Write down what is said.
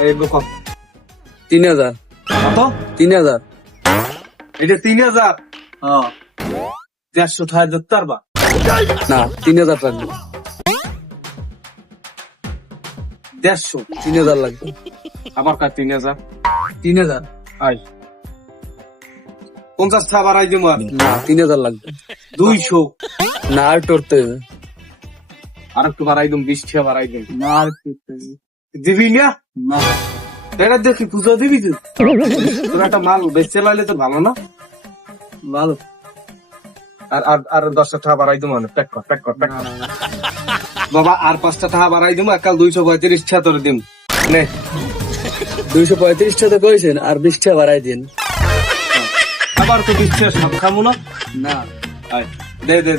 কত 3000 কত 3000 এটা 3000 হ্যাঁ 150 টাকা ধরতে পারবা না 3000 লাগবে 150 3000 লাগবে আমার কাছে 3000 3000 আই 50 টাকা বাড়াই দিমু আর না 3000 লাগবে 200 না আর করতে হবে আর একটু বাড়াই দিম 20 টাকা বাড়াই দিম না আর করতে হবে দিবি না না এটা দেখি পুজো দিবি তুই তোর একটা মাল বেচতে লাইলে তো ভালো না ভালো আর আর আর 10 টাকা বাড়াই দিম মানে প্যাক কর বাবা আর 5 টাকা বাড়াই দিম একাল 235 টাকা তোর দিম নে 235 টাকা কইছেন আর 20 টাকা বাড়াই দিন আবার তো 20 টাকা সব খামু না না আয়, দে দে দে